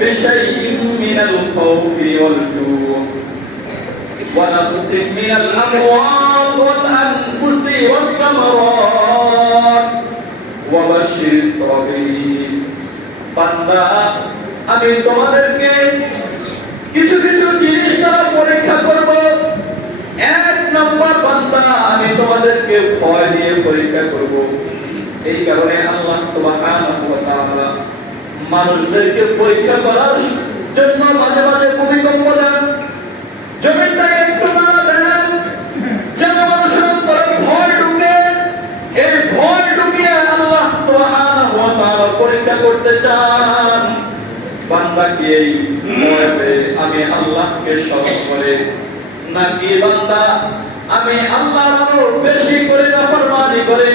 বিশাইইন মিনাল খাউফি ওয়াল জু' ওয়া নাকসিম মিনাল আমওয়াল ওয়াল আনফুসি ওয়াস সামারাত ওয়া বাশশিরিস সাবিরিন। বান্দা, আমি তোমাদেরকে কিছু কিছু জিনিস দ্বারা পরীক্ষা করব। এক নম্বর, বান্দা, আমি তোমাদেরকে ভয় দিয়ে পরীক্ষা করব। এই কারণে আল্লাহ সুবহানাহু ওয়া তাআলা মানুষদেরকে পরীক্ষা করার জন্য মাঝে মাঝে ভূমিকম্প দেন, জমিনটাকে একটু নাড়া দেন, যেন মানুষের অন্তরে ভয় ঢুকে। এই ভয় ঢুকিয়ে আল্লাহ সুবহানাহু ওয়া তাআলা পরীক্ষা করতে চান বান্দাকে। এই ভয় পেয়ে আমি আল্লাহকে স্মরণ করে, নাকি বান্দা আমি আল্লাহর আরো বেশি করে নাফরমানি করে।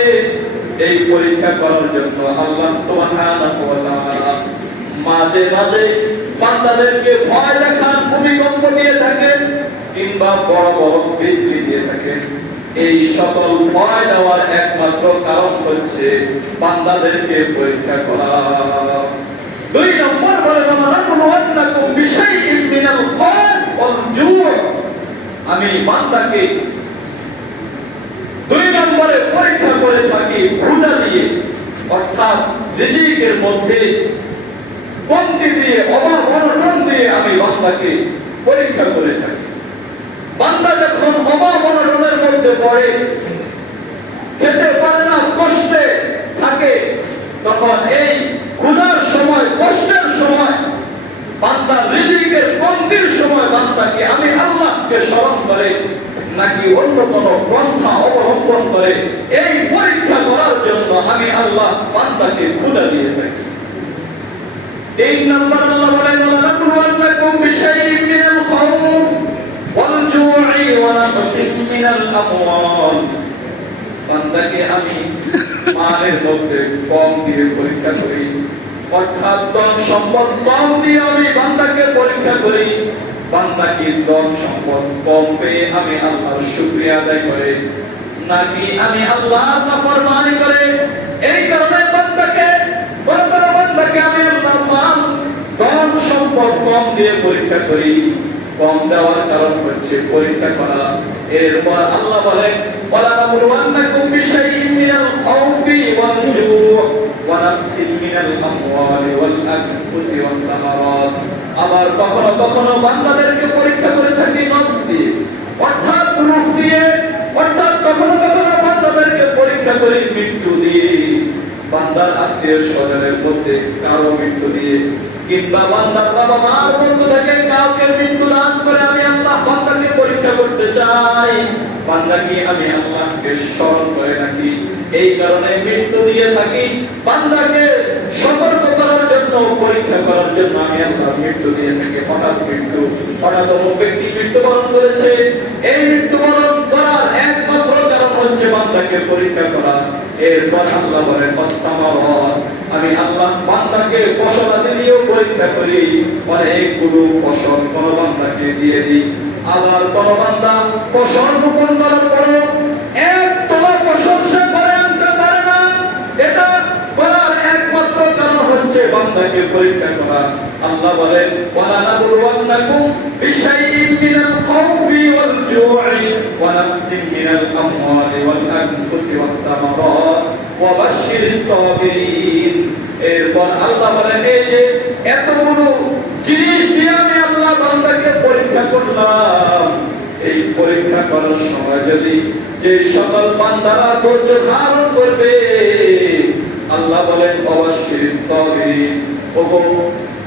এই পরীক্ষা করার জন্য আল্লাহ সুবহানাহু ওয়া তাআলা মাঝে মাঝে বান্দাদেরকে ভয় দেখান, ভূমিকম্প দিয়ে থাকেন, কিংবা বড় বড় বিজলি দিয়ে থাকেন। এই সকল ভয় দেওয়ার একমাত্র কারণ হচ্ছে বান্দাদেরকে পরীক্ষা করা। দুই নম্বর বলে, ওয়ানাকুম বিশাইইন মিনাল খাউফ ওয়াল জু', আমি বান্দাকে দুই নম্বরে পরীক্ষা করে থাকি ক্ষুধা দিয়ে, অর্থাৎ রিজিকের মধ্যে কমতি দিয়ে, অভাব অনটন দিয়ে আমি বান্দাকে পরীক্ষা করে থাকি। বান্দা যখন অভাব অনটনের মধ্যে পড়ে, খেতে পারে না, কষ্টে থাকে, তখন এই ক্ষুধার সময়, কষ্টের সময়, বান্দা রিজিকের কমতির সময় বান্দাকে আমি আল্লাহকে স্মরণ করে, নাকি অন্য কোন পন্থা অবলম্বন করে, এই পরীক্ষা করার জন্য আমি আল্লাহ বান্দাকে ক্ষুধা দিয়ে থাকি। তিন নম্বর আল্লাহ বলেন, ওয়ালানাকুম বিশাইইন মিনাল খাউফ ওয়াল জু'i ওয়া নাকসিম মিনাল আমওয়াল, বান্দাকে আমি মালের মধ্যে কম দিয়ে পরীক্ষা করি, অর্থাৎ ধন সম্পদ কম দিয়ে আমি বান্দাকে পরীক্ষা করি। বান্দা কি ধন সম্পদ কম পেয়ে আমি আল্লাহর শুকরিয়া আদায় করে, নাকি আমি আল্লাহর নাফরমানি করে? এই কারণে বান্দাকে, বড় বড় বান্দাকে আমি আল্লাহর মাল, ধন সম্পদ কম দিয়ে পরীক্ষা করি। কম দেওয়ার কারণ হচ্ছে পরীক্ষা করা। এরপর আল্লাহ বলেন, ওয়ালানাবলুওয়ান্নাকুম বিশাইইন মিনাল খাউফি ওয়াল জু' ওয়া নাকসিম মিনাল আমওয়ালি ওয়াল আনফুসি ওয়াস সামারাত। আবার কখনো কখনো বান্দাদেরকে পরীক্ষা করে থাকি নফস দিয়ে, অর্থাৎ রূহ দিয়ে, অর্থাৎ কখনো কখনো বান্দাদেরকে পরীক্ষা করি মৃত্যু দিয়ে, বান্দার আত্মীয় স্বজনের মধ্যে কারো মৃত্যু দিয়ে, কিংবা বান্দার বাবা মার বন্ধু থেকে কাউকে মৃত্যু দান করে আমি আল্লাহ বান্দাকে পরীক্ষা করতে চাই। বান্দা কি আমি আল্লাহকে স্মরণ করে নাকি? এই কারণে মৃত্যু দিয়ে থাকি, বান্দাকে সতর্ক করার জন্য, পরীক্ষা করার জন্য আমি আল্লাহ মৃত্যু দিয়ে থাকি। হঠাৎ মৃত্যু, হঠাৎ অমুক ব্যক্তি মৃত্যুবরণ করেছে, এই মৃত্যুবরণ করার একমাত্র কারণ হচ্ছে বান্দাকে পরীক্ষা করা। এরপর আল্লাহ বলেন, ওয়াসসামারাত, আমি আল্লাহ বান্দাকে ফসলাদি দিয়েও পরীক্ষা করি। অনেকগুলো ফসল কোন বান্দাকে দিয়ে দিই, আবার কোন বান্দা ফসল রোপণ করার পরে এক তোলা ফসল সে ঘরে আনতে পারে না। এটা করার একমাত্র কারণ হচ্ছে বান্দাকে পরীক্ষা করা। আল্লাহ বলেন, ওয়ালানাবলুওয়ান্নাকুম বিশাইইন মিনাল খাউফি ওয়াল জু'i ওয়া নাকসিম মিনাল আমওয়ালি ওয়াল আনফুসি ওয়াস সামারাত ওয়া বাশশিরিস সাবিরিন। এরপর আল্লাহ বলেন, এই যে এতগুলো জিনিস দিয়ে আমি আল্লাহ বান্দাকে পরীক্ষা করলাম, এই পরীক্ষা করার সময় যদি যে সকল বান্দারা ধৈর্য ধারণ করবে, আল্লাহ বলেন, অবশ্যই সাবিরিন, ওগো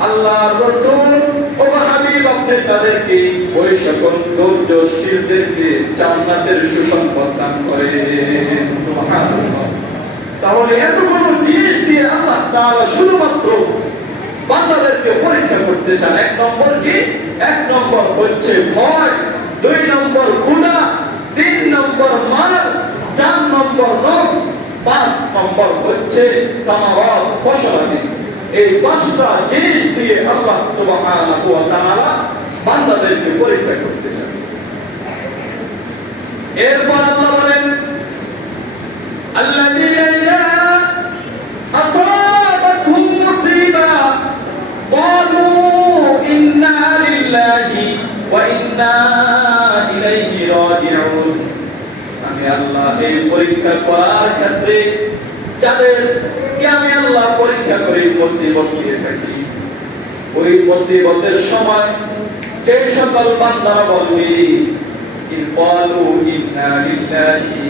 আল্লাহর রাসূল, ওগো হাবিব, আপনি তাদেরকে, ওই সকল ধৈর্যশীলদেরকে জান্নাতের সুসংবাদ দান করেন। সুবহানাল্লাহ। তাহলে এতগুলো জিনিস দিয়ে আল্লাহ তাআলা শুধুমাত্র বান্দাদেরকে পরীক্ষা করতে চান। এক নম্বর কি? এক নম্বর হচ্ছে ভয়, দুই নম্বর ক্ষুধা, তিন নম্বর মাল, চার নম্বর নফস, পাঁচ নম্বর হচ্ছে সামারাত, ফসলাদি। এই পাঁচটা জিনিস দিয়ে আল্লাহ সুবহানাহু ওয়া তাআলা বান্দাদেরকে পরীক্ষা করতে চান। এরপর আল্লাহ বলেন, আল্লাযীনা ইযা আসাবাতহুম মুসিবা ক্বালু পরীক্ষা করার ক্ষেত্রে যাদেরকে আমি আল্লাহ পরীক্ষা করে মুসিবত দিয়ে থাকি, ওই মুসিবতের সময় যে সকল বান্দারা বলবে ইনকালু ইন্না লিল্লাহি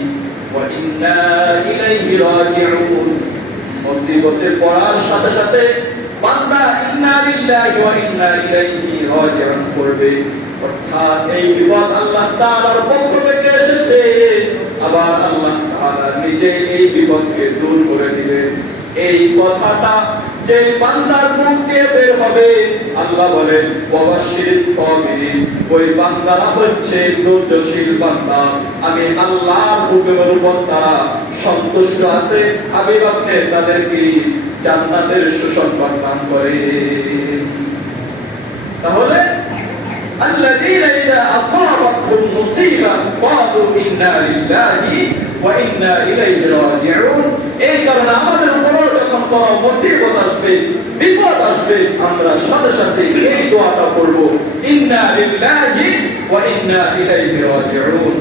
ওয়া ইন্না ইলাইহি রাজিউন, মুসিবতে পড়ার সাথে সাথে বান্দা ইন্না লিল্লাহি ওয়া ইন্না ইলাইহি রাজিউন পড়বে, অর্থাৎ এই বিপদ আল্লাহ তাআলার পক্ষ থেকে এসেছে, আবার আল্লাহ তাআলা নিজে এই বিপদকে দূর করে দিবেন। এই কথাটা যে বান্দার মুখ দিয়ে বের হবে, আল্লাহ বলেন ওয়াবাশশিরিস সাবিরিন, ওই বান্দারা হচ্ছে ধৈর্যশীল বান্দা, আমি আল্লাহর হুকুমের উপর তারা সন্তুষ্ট আছে, হাবিব আপনি তাদেরকে জান্নাতের সুসংবাদ দান করেন। তাহলে আল্লাযীনা ইযা আসাবাতহুম মুসিবা ক্বালু ইন্না লিল্লাহি ওয়া ইন্না ইলাইহি রাজিউন, এই কারণে আমাদের উপর যখন কোনো মুসিবত আসবে, বিপদ আসবে, আমরা সাথে সাথে এই দোয়াটা পড়ব, ইন্না লিল্লাহি ওয়া ইন্না ইলাইহি রাজিউন।